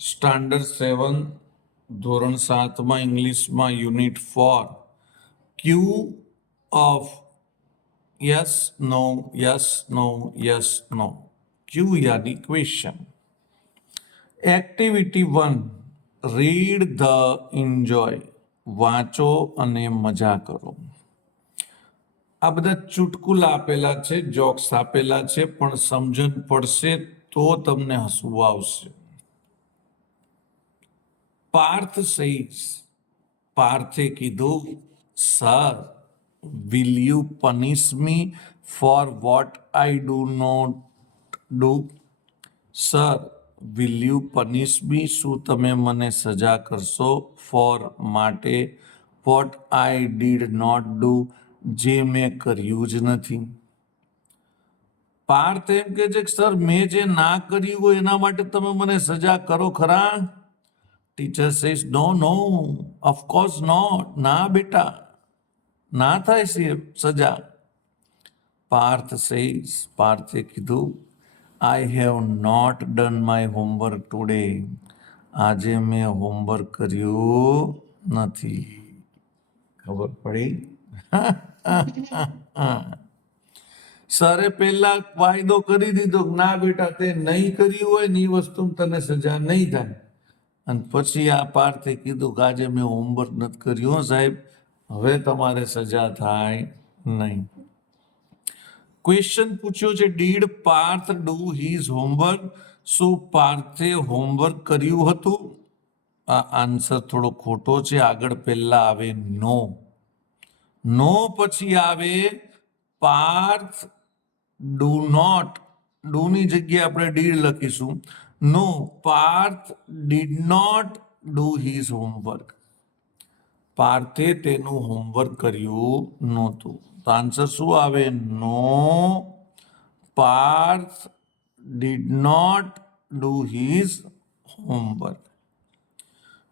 Standard 7 ધોરણ 7માં ઇંગ્લિશમાં unit 4 Q of yes no yes no yes no Q યાની question. Activity 1 read the enjoy વાંચો અને મજા કરો. આ બધા ચુટકુલા આપેલા છે, જોક્સ આપેલા છે, પણ સમજણ પડશે તો તમને હસવું આવશે. પાર્થ સેઝ પાર્થે કીધું, sir will you punish me for what I do not do? Sir will you punish me શું તમે મને સજા કરશો for માટે what I did not do જે મેં કર્યું જ નથી. પાર્થ એમ કે છે સર મેં જે ના કર્યું હોય એના માટે તમે મને સજા કરો ખરા. Teacher says no no of course not. ના બેટા ના થાય છે સજા. પાર્થ સેઝ પાર્થે કીધું, I have not done my homework today આજે મેં હોમવર્ક કર્યું નથી. ખબર પડી? સરે પહેલા વાયદો કરી દીધો ના બેટા તે નહીં કર્યું હોય ને એ વસ્તુ તને સજા નહીં થાય, અને પછી આ પાર્થે કીધું કે આજે મેં હોમવર્ક નથી કર્યું સાહેબ, હવે તમારે સજા થાય નહીં. ક્વેશ્ચન પૂછ્યો છે did Parth do his homework શું પાર્થે હોમવર્ક કર્યું હતું? આ આન્સર થોડો ખોટો છે. આગળ પહેલા આવે નો, નો પછી આવે પાર્થ ડુ નોટ. ડુ ની જગ્યાએ આપણે ડીડ લખીશું. No Parth did not do his homework. પાર્થે તેનું હોમવર્ક કર્યું નહોતું. તો આન્સર શું આવે? No Parth did not do his homework.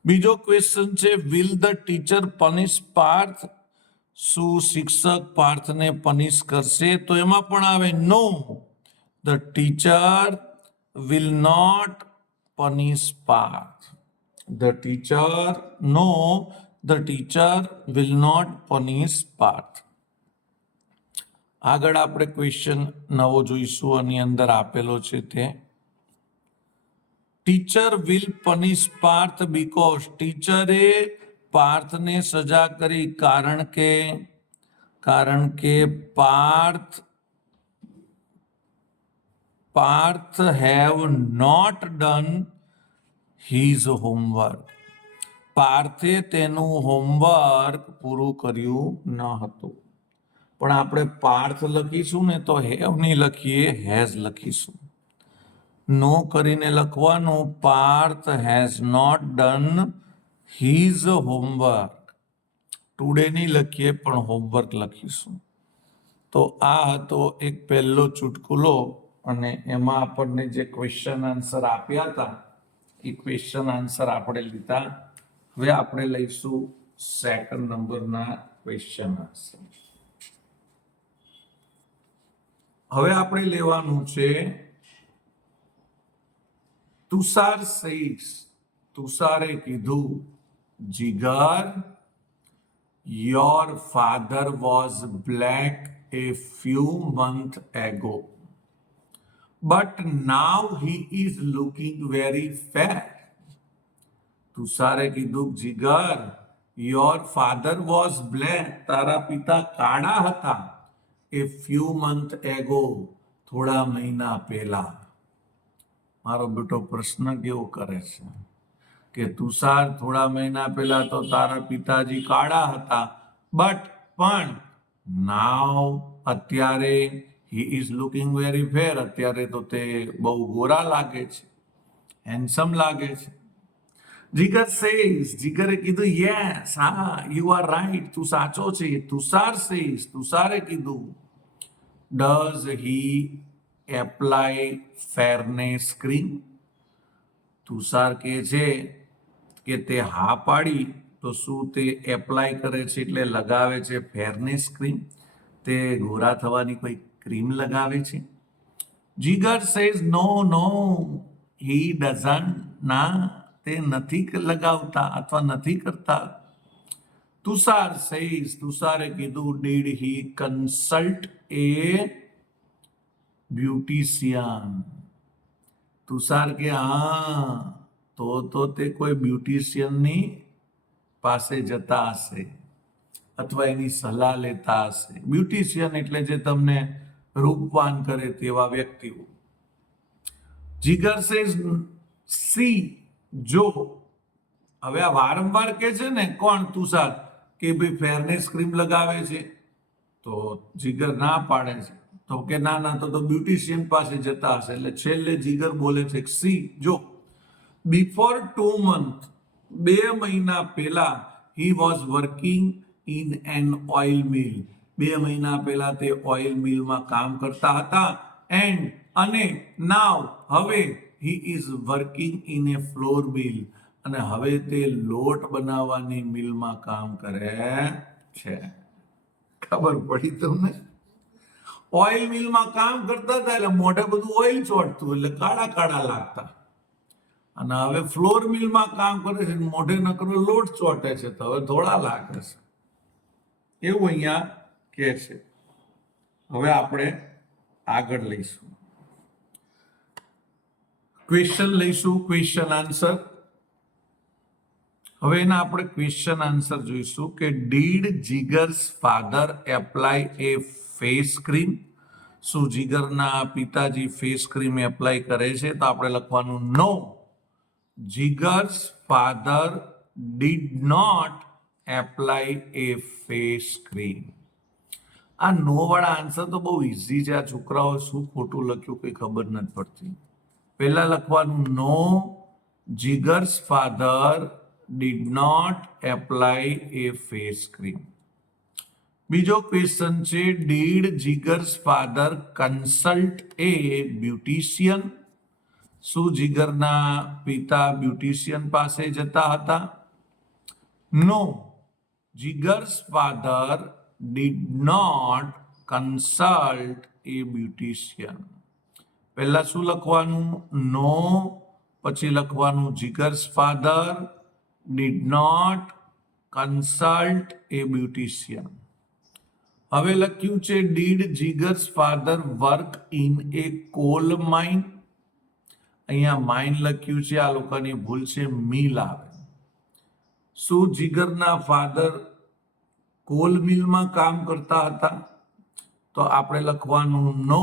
બીજો ક્વેશ્ચન છે will the teacher punish Parth શું શિક્ષક પાર્થને પનિશ કરશે? તો એમાં પણ આવે no the teacher will not punish Parth. The teacher no the teacher will not punish Parth. આગળ આપણે ક્વેશ્ચન નવો જોઈશું, આની અંદર આપેલો છે તે teacher will punish Parth because ટીચરે પાર્થને સજા કરી કારણ કે Parth have not done his homework. પાર્થે તેનું હોમવર્ક પૂરું કર્યું ન હતું. પણ આપણે પાર્થ લખીશું ને તો હેવ નહીં લખીએ, હેઝ લખીશું. નો કરીને લખવાનું Parth has not done his homework. Today નહીં લખીએ પણ હોમવર્ક લખીશું. તો આ હતો એક પહેલો ચુટકુલો, અને એમાં આપણને જે ક્વેશ્ચન આન્સર આપ્યા હતા એ ક્વેશ્ચન આન્સર આપણે લીધા. હવે આપણે લઈશું સેકન્ડ નંબરના ક્વેશ્ચન આન્સર. હવે આપણે લેવાનું છે તુષાર સેઝ તુષારે કીધું, Jigar your father was black a few months ago but now he is looking very fair. તુષારે કીધું Jigar your father was black તારા પિતા કાળા હતા a few months ago થોડા મહિના પહેલા. મારો બેટો પ્રશ્ન કેવો કરે છે કે તુષાર થોડા મહિના પહેલા તો તારા પિતાજી કાળા હતા, પણ નાવ અત્યારે હી ઇઝ લુકિંગ વેરી ફેર અત્યારે તો તે બહુ ગોરા લાગે છે, હેન્ડસમ લાગે છે. જીગર સેઝ જીગરે કીધું યસ હા યુ આર રાઈટ તું સાચો છે. તુષાર સેઝ તુષારે કીધું does he apply fairness cream. Tushar કહે છે કે તે હા પાડી તો શું તે એપ્લાય કરે છે એટલે લગાવે છે ફેરનેસ ક્રીમ? તે ગોરા થવાની કોઈ ક્રીમ લગાવે છે? જીગર says no no he doesn't ના, તે નથી લગાવતા અથવા નથી કરતા. તુષાર સેઝ, તુષારે કીધું, did he consult a beautician. Tushar કે હા, તો તે કોઈ બ્યુટિશિયનની પાસે જતા હશે અથવા એની સલાહ લેતા હશે. બ્યુટિશિયન એટલે જે તમને રૂપવાન કરે તેવા વ્યક્તિઓ. જીગર સેઝ સી, જો. હવે આ વારંવાર કે છે ને કોણ? તુષાર, કે ભાઈ ફેરનેસ ક્રીમ લગાવે છે. તો જીગર ના પાડે છે, તો કે ના તો બ્યુટિશિયન પાસે જતા હશે. એટલે છેલ્લે જીગર બોલે છે સી, જો. બિફોર 2 months, 2 મહિના પહેલા, he was working in an oil mill. 2 મહિના પહેલા તે ઓઇલ મિલમાં કામ કરતા હતા. અને નાવ, હવે, he is working in a flour mill. અને હવે તે લોટ બનાવવાની મિલમાં કામ કરે છે. ખબર પડી તમને? ઓઇલ મિલમાં કામ કરતા હતા એટલે મોઢે બધું ઓઇલ ચોટતું, એટલે કાળા કાળા લાગતા. અને હવે ફ્લોર મિલમાં કામ કરે છે, મોઢે નકરો લોટ ચોટે છે, તો હવે ધોળા લાગે છે. એવું અહીંયા કે છે. હવે આપણે આગળ લઈશું, ક્વેશ્ચન લઈશું, ક્વેશ્ચન આન્સર. હવે એના આપણે ક્વેશ્ચન આન્સર જોઈશું કે did Jigar's father apply a face cream. શું જીગરના પિતાજી ફેસ ક્રીમ એપ્લાય કરે છે? તો આપણે લખવાનું no, Jigar's father did not apply a face cream. આ નો વાળા આન્સર તો બહુ ઈઝી છે. આ છોકરાઓ શું ખોટું લખ્યું કઈ ખબર નથી પડતી. પહેલા લખવાનું no, Jigar's father did not apply a face cream. બીજો ક્વેશ્ચન છે, did Jigar's father consult a beautician? શું જીગરના પિતા બ્યુટિશિયન પાસે જતા હતા? No, Jigar's father did not consult a beautician. પહેલા શું લખવાનું? નો, પછી લખવાનું Jigar's father did not consult a beautician. હવે લખ્યું છે did Jigar's father work in a coal mine. અહીંયા માઇન લખ્યું છે, આ લોકોની ભૂલ છે, મિલ આવે. શું જીગરના ફાધર કોલ મિલમાં કામ કરતા હતા? તો આપણે લખવાનું no,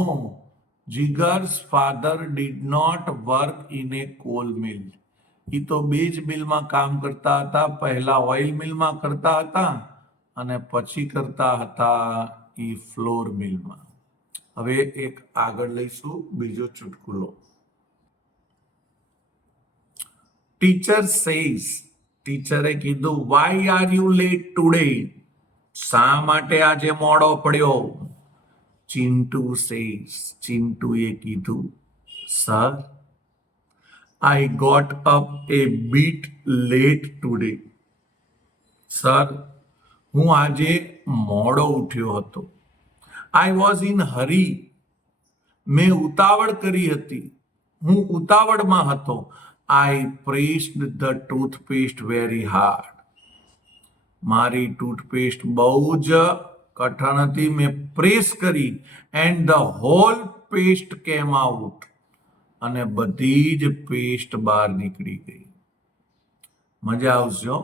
Jigar's father did not work in a coal mill. એ તો બે જ મિલમાં કામ કરતા હતા. પહેલા ઓઇલ મિલમાં કરતા હતા અને પછી કરતા હતા એ ફ્લોર મિલમાં. હવે એક આગળ લઈશું, બીજો ચુટકુલો. ટીચર સેઝ, ટીચરે કીધું, why are you late today? શા માટે આજે મોડો પડ્યો? ચિંટુ સેઝ, ચિંટુએ કીધું, sir, I got up a bit late today. Sir, હું આજે મોડો ઉઠ્યો હતો. I was in hurry. મેં ઉતાવળ કરી હતી. હું ઉતાવળમાં હતો. I pressed the toothpaste very hard. મારી ટૂથપેસ્ટ બહુ જ કઠણ હતી. મેં પ્રેસ કરી and the whole paste came out. અને બધી જ પેસ્ટ બહાર નીકળી ગઈ. મજા આવશે.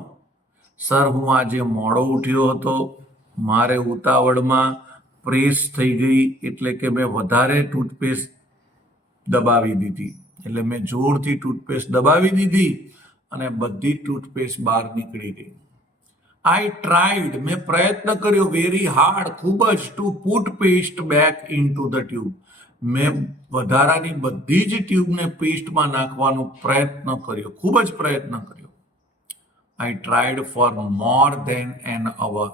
સર, હું આજે મોડો ઉઠ્યો હતો. મારે ઉતાવળમાં પ્રેસ થઈ ગઈ, એટલે કે મેં વધારે ટૂથપેસ્ટ દબાવી દીધી. એટલે મેં જોરથી ટૂથપેસ્ટ દબાવી દીધી અને બધી ટૂથપેસ્ટ બહાર નીકળી ગઈ. આઈ ટ્રાઈડ, મેં પ્રયત્ન કર્યો, વેરી હાર્ડ, ખૂબ જ, two put paste back into the tube. મેં વધારાની બધી જ ટ્યુબને પેસ્ટમાં નાખવાનો પ્રયત્ન કર્યો, ખૂબ જ પ્રયત્ન કર્યો. I tried for more than an hour.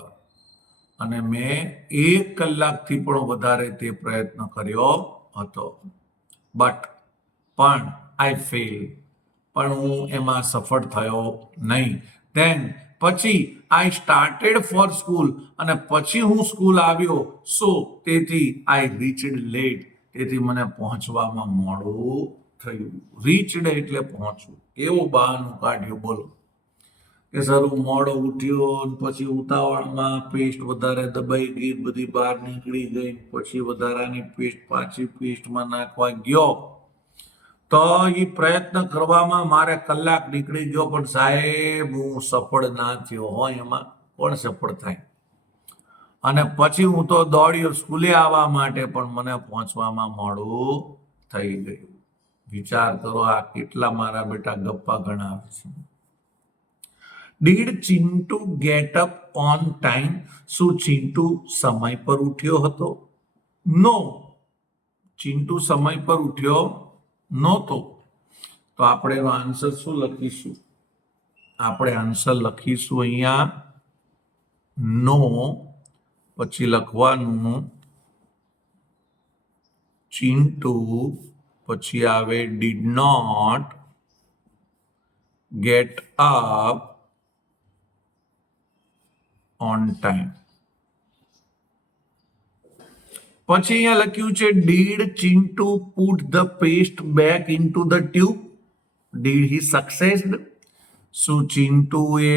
અને મેં 1 કલાકથી પણ વધારે તે પ્રયત્ન કર્યો હતો. પણ આઈ ફેલ, પણ હું એમાં સફળ થયો નહીં. ધેન પછી આઈ સ્ટાર્ટેડ ફોર સ્કૂલ, અને પછી હું સ્કૂલ આવ્યો. સો તેથી આઈ રીચડ લેટ, તેથી મને પહોંચવામાં મોડું થયું. રીચડ એટલે પહોંચવું. કેવું બહાનું કાઢ્યું બોલો કે સર હું મોડો ઉઠ્યો અને પછી ઉતાવળમાં પેસ્ટ વધારે દબાઈ ગઈ, બધી બહાર નીકળી ગઈ, પછી વધારાની પેસ્ટ પાછી પેસ્ટમાં નાખવા ગયો તો એ પ્રયત્ન કરવામાં મારે કલાક નીકળી ગયો, પણ સાહેબ હું સફળ ના થયો હોય. એમાં કોણ સફળ થાય? અને પછી હું તો દોડ્યો સ્કૂલે આવવા માટે, પણ મને પહોંચવામાં મોડું થઈ ગયું. વિચાર કરો આ કેટલા મારા બેટા ગપ્પા ગણાવે છે. Did Chintu gate up on time? શું ચિંટુ સમય પર ઉઠ્યો હતો? નો, ચિંટુ સમય પર ઉઠ્યો નહોતો. તો આપણે એનો આન્સર શું લખીશું? આપણે આન્સર લખીશું અહીંયા નો, પછી લખવાનું ચિંટુ, પછી આવે did not get up on time. પછી અહીંયા લખ્યું છે did Chintu put the paste back into the tube? Did he succeeded? શું ચિંટુએ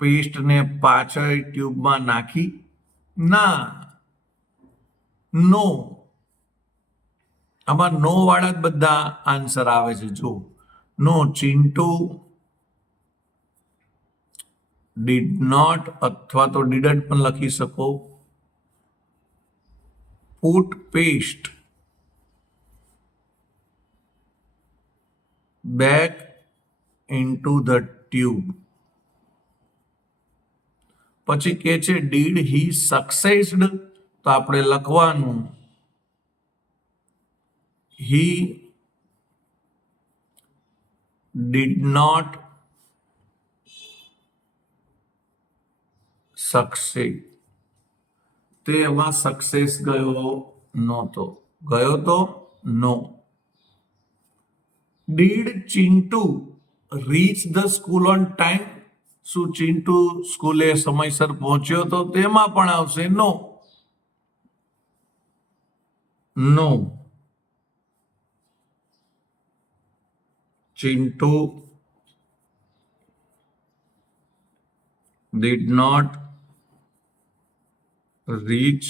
પેસ્ટને પાછળ ટ્યુબમાં નાખી? ના, નો. આમાં નો વાળા જ બધા આન્સર આવે છે. જો નો, ચિંટુ ડીડ નોટ, અથવા તો ડીડન્ટ પણ લખી શકો, put paste back into the tube. પછી કે છે ડીડ હી સક્સેસ્ડ? તો આપણે લખવાનું હી ડીડ નોટ સક્સેડ. તે એમાં સક્સેસ ગયો નહોતો. ગયો તો? No. Did Chintu reach the school on time? શું ચિંટુ સ્કૂલે સમયસર પહોંચ્યો તો? તેમાં પણ આવશે નો. નો, Chintu did not reach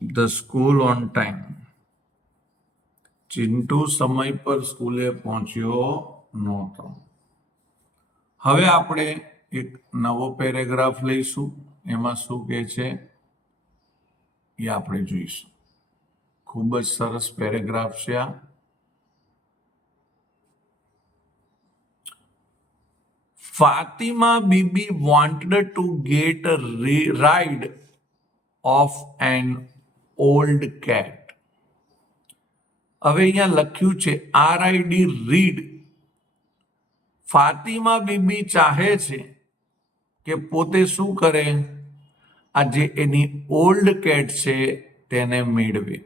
the school on time. Chintu સમય પર સ્કૂલે પહોંચ્યો નહોતો. હવે આપણે એક નવો પેરેગ્રાફ લઈશું. એમાં શું કહે છે એ આપણે જોઈશું. ખૂબ જ સરસ પેરેગ્રાફ છે આ. Fatima Bibi wanted to get a ride of an old cat. હવે અહીંયા લખ્યું છે RID રીડ. ફાતિમા બીબી ચાહે છે કે પોતે શું કરે? આ જે એની ઓલ્ડ કેટ છે તેને મેળવે.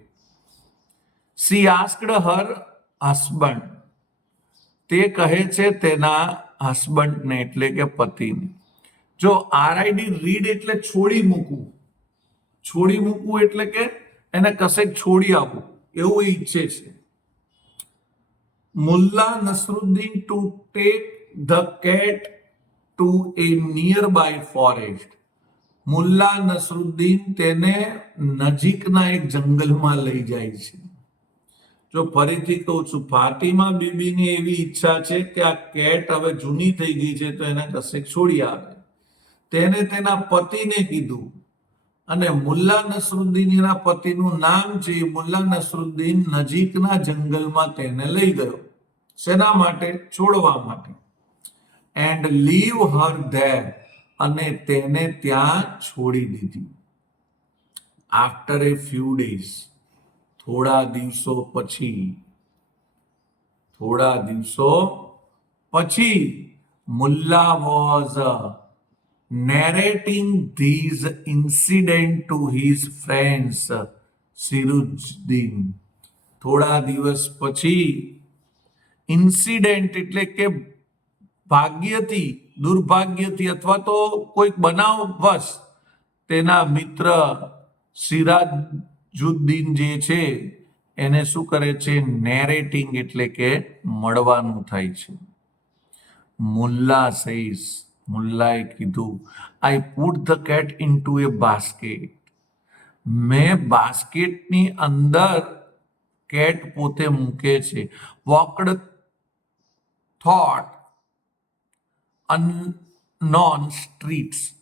She asked her husband. તે કહે છે તેના હસબન્ડને, એટલે કે પતિને. જો RID રીડ એટલે છોડી મૂકવું. છોડી મૂકવું એટલે કે એને કશેક છોડી આપવું, એવું ઈચ્છે છે. Mullah Nasruddin to take the cat to a nearby forest. Mullah Nasruddin તેને નજીકના એક જંગલમાં લઈ જાય છે. જો ફરીથી કહું છું, ફાતિમા બીબીની એવી ઈચ્છા છે કે આ કેટ હવે જૂની થઈ ગઈ છે તો એને કશેક છોડી આવે. તેને તેના પતિને કીધું, અને મુલ્લા નસરુદ્દીનના પતિનું નામ છે. મુલ્લા નસરુદ્દીન નજીકના જંગલમાં તેને લઈ ગયો. શેના માટે? છોડવા માટે. એન્ડ લીવ હર ધેર, અને તેને ત્યાં છોડી દીધી. આફ્ટર એ ફ્યુ ડેઝ, થોડા દિવસો પછી Mulla was narrating these incident to his friends સિરુજ્દીન. થોડા દિવસ પછી ઇન્સિડન્ટ એટલે કે ભાગ્યથી, દુર્ભાગ્યથી અથવા તો કોઈક બનાવવશ તેના મિત્ર સિરાજુદ્દીન જે છે એને શું કરે છે? નેરેટિંગ એટલે કે મળવાનું થાય છે. મુલ્લા સેઝ, મુલ્લાએ કીધું, I put the cat into A basket. મેં બાસ્કેટની અંદર કેટ પોતે મૂકે છે. વોકડ થોટ અનનોન સ્ટ્રીટ્સ,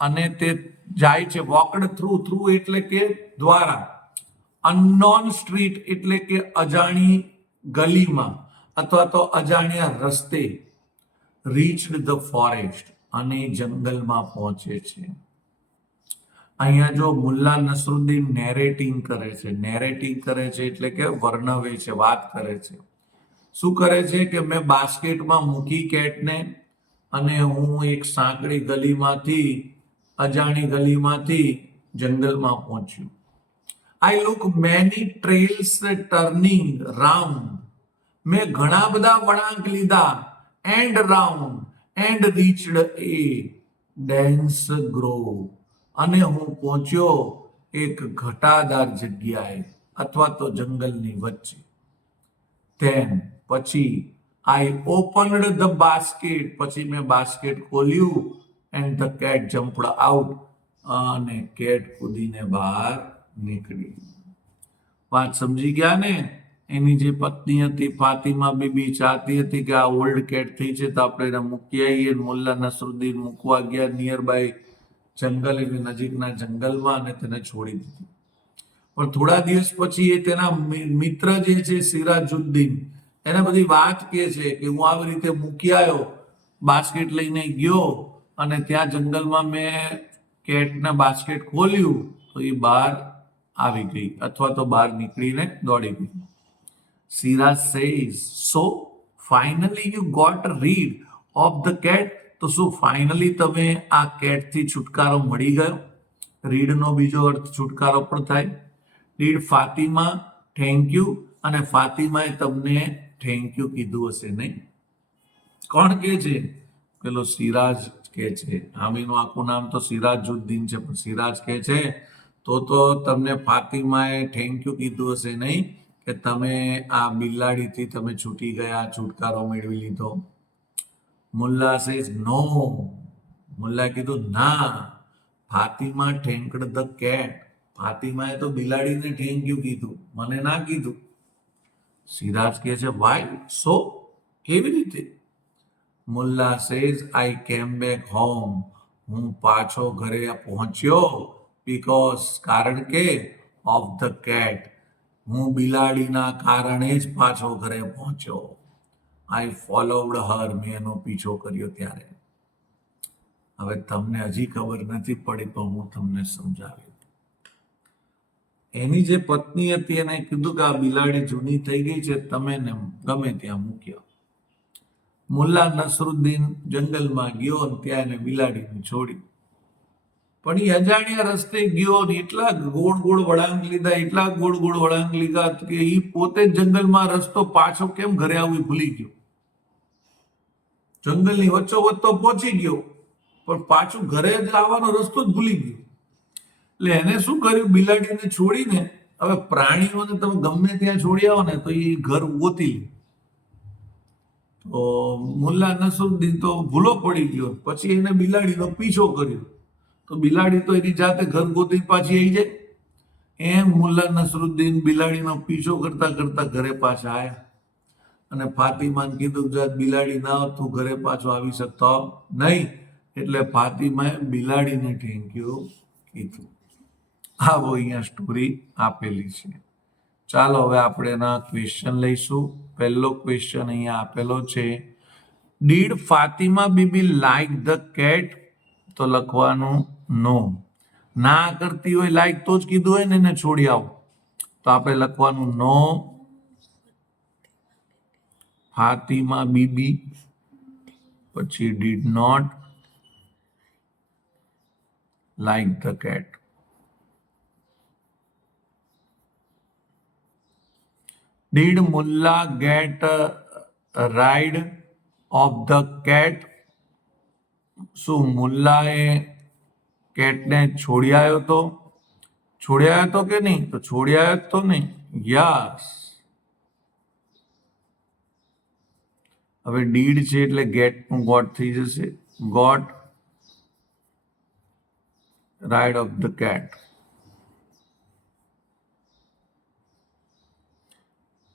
અને તે જાય છે. વોકડ થ્રુ એટલે કે દ્વારા, અનનોન સ્ટ્રીટ એટલે કે અજાણી ગલીમાં અથવા તો અજાણ્યા રસ્તે. રીચડ ધ ફોરેસ્ટ, અને જંગલમાં પહોંચે છે. અહીંયા જો મુલ્લા નસરુદ્દીન નેરેટિંગ કરે છે. નેરેટિંગ કરે છે એટલે કે વર્ણવે છે, વાત કરે છે. શું કરે છે કે મેં બાસ્કેટમાં મૂકી કેટને, અને હું એક સાંકડી ગલીમાંથી, અજાણી ગલીમાંથી જંગલમાં પહોંચ્યું. I look many trails turning round. મેં ઘણા બધા વળાંક લીધા, and round, and reached a dense grove, અને હું પહોંચ્યો એક ઘટાદાર જગ્યાએ અથવા તો જંગલની વચ્ચે. ધેન પછી આઈ ઓપન્ડ ધ બાસ્કેટ, પછી મેં બાસ્કેટ ખોલ્યું, and the cat jumped out, અને કેટ કૂદીને બહાર નીકળી. વાત સમજી ગયા ને? એની જે પત્ની હતી ફાતિમા બીબી ચાહતી હતી કે આ ઓલ્ડ કેટ થઈ છે તો આપણે એને મૂકી આવીએ. મુલ્લા નસરુદ્દીન મૂકવા ગયા નિયર બાય જંગલ, એટલે નજીકના જંગલમાં, અને તેને છોડી દીધી. પણ થોડા દિવસ પછી એ તેના મિત્ર જે છે સિરાજુદ્દીન, એને બધી વાત કહે છે કે હું આવી રીતે મૂકી આવ્યો, બાસ્કેટ લઈને ગયો, અને ત્યાં જંગલમાં મેં કેટના બાસ્કેટ ખોલ્યું તો એ બહાર આવી ગઈ, અથવા તો બહાર નીકળીને દોડી ગઈ. Siraj says, so finally you got rid of the cat. તો શું ફાઇનલી તમે આ કેટથી છુટકારો મળી ગયો? રીડનો બીજો અર્થ છુટકારો પણ થાય. ડીડ ફાતિમા થેન્ક યુ, અને ફાતિમાએ તમને થેન્ક યુ કીધું હશે નહીં? કોણ કે છે? પેલો સિરાજ કે છે. આમીનું આખું નામ તો સિરાજુદ્દીન છે, પણ સિરાજ કે છે તો તમને ફાતિમાએ થેન્ક યુ કીધું હશે નહીં કે તમે આ બિલાડીથી તમે છૂટી ગયા, છુટકારો મેળવી લીધો. Mulla says no. મુલ્લાએ કીધું ના, ફાતિમા થેન્કડ ધ કેટ. ફાતિમાએ તો બિલાડીને થેન્ક યુ કીધું, મને ના કીધું. સિરાજ કહે છે વાય સો, કેવી રીતે? મુલ્લા સેઝ આઈ કેમ બેક હોમ. હું પાછો ઘરે પહોંચ્યો, બીકોઝ, કારણ કે, ઓફ ધ કેટ. હું બિલાડીના કારણે જ પાછો ઘરે પહોંચ્યો. આઈ ફોલોવડ હર. મેં એનો પીછો કર્યો ત્યારે. હવે તમને હજી ખબર નથી પડી તો હું તમને સમજાવી. એની જે પત્ની હતી એને કીધું કે આ બિલાડી જૂની થઈ ગઈ છે, તમે ને ગમે ત્યાં મૂક્યો. મુલ્લા નસરુદ્દીન જંગલમાં ગયો અને ત્યાં એને બિલાડીને છોડી. પણ એ અજાણ્યા રસ્તે ગયો ને એટલા ગોળ ગોળ વળાંક લીધા, એટલા ગોળ ગોળ વળાંક લીધા કે એ પોતે જ જંગલમાં રસ્તો પાછો કેમ ઘરે આવવું ભૂલી ગયો. જંગલની વચ્ચોવચ્ચ તો પહોંચી ગયો, પણ પાછું ઘરે જ આવવાનો રસ્તો જ ભૂલી ગયો. એટલે એને શું કર્યું? બિલાડીને છોડીને, હવે પ્રાણીઓને તમે ગમે ત્યાં છોડી આવો ને તો એ ઘર ગોતી લે. તો મુલ્લા નસરુદ્દીન તો ભૂલો પડી ગયો, પછી એને બિલાડીનો પીછો કર્યો, તો બિલાડી તો એની જાતે ઘર ગોતી પાછી આવી જાય. એમ મુલ્લા નસરુદ્દીન બિલાડીનો પીછો કરતા કરતા ઘરે પાછા આવ્યા, અને ફાતિમાને કીધું કે બિલાડી ના હોત તું ઘરે પાછો આવી શકતો નહીં. એટલે ફાતિમાએ બિલાડીને થેન્ક યુ કીધું. આવો અહીંયા સ્ટોરી આપેલી છે. ચાલો હવે આપણે એના ક્વેશ્ચન લઈશું. પહેલો ક્વેશ્ચન અહીંયા આપેલો છે, did Fatima Bibi like the cat? તો લખવાનું નો. ના કરતી હોય, લાઈક તો જ કીધું હોય ને એને છોડી આવો, તો આપણે લખવાનું નો, ફાતિમા બીબી, પછી did not like the cat. Did Mullah get rid of the cat? શું મુલ્લાએ કેટને છોડી આવ્યો તો? છોડ્યા તો કે નહીં? તો છોડ્યા તો નહીં. યસ. હવે ડીડ છે એટલે ગેટનું ગોટ થઈ જશે. Got rid of the cat.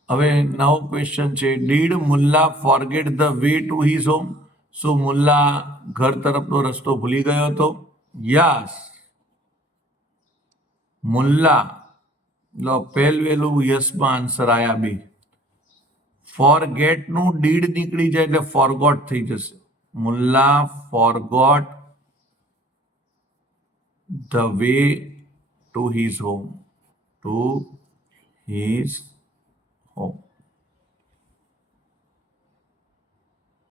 હવે નવો ક્વેશ્ચન છે, did Mullah forget the way to his home? શું મુલ્લા ઘર તરફનો રસ્તો ભૂલી ગયો હતો? યસ. મુલ્લા લો પહેલું યસમાં આન્સર આયા બી. ફોરગેટ નું ડીડ નીકળી જાય એટલે ફોરગોટ થઈ જશે. Mulla forgot the way to his home. Two his home.